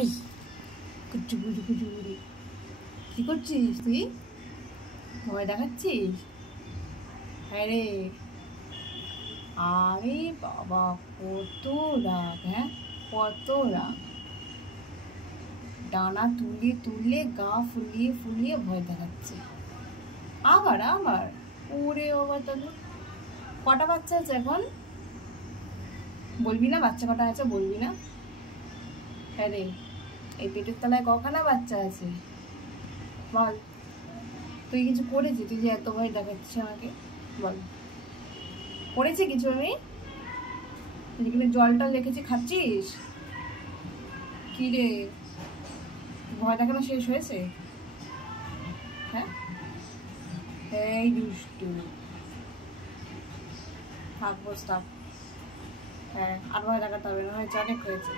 এই কুচুগুড়ি কুচুগুড়ি কি করছিস তুই? ভয় দেখাচ্ছিস? হ্যাঁ রে। আরে বাবা, কত রাগ! হ্যাঁ, কত রাগ! ডানা তুলে তুলে গা ফুলিয়ে ফুলিয়ে ভয় দেখাচ্ছে। আবার আবার ওরে বাবা, তাহলে কটা বাচ্চা আছে এখন? বলবি না বাচ্চা কটা আছে? বলবি না? হ্যাঁ রে, এই পেটের তলায় কখানা বাচ্চা আছে বল? তুই কিছু করেছিস? তুই যে এত ভয় দেখাচ্ছিস আমাকে, বল করেছি কিছু আমি? যেখানে জলটা রেখেছি খাচ্ছিস? কি রে, ভয় দেখানো শেষ হয়েছে? হ্যাঁ, এই দুষ্টু, থাক বস থাক। হ্যাঁ, আর ভয় দেখাতে হবে না, হয়েছে, অনেক হয়েছে।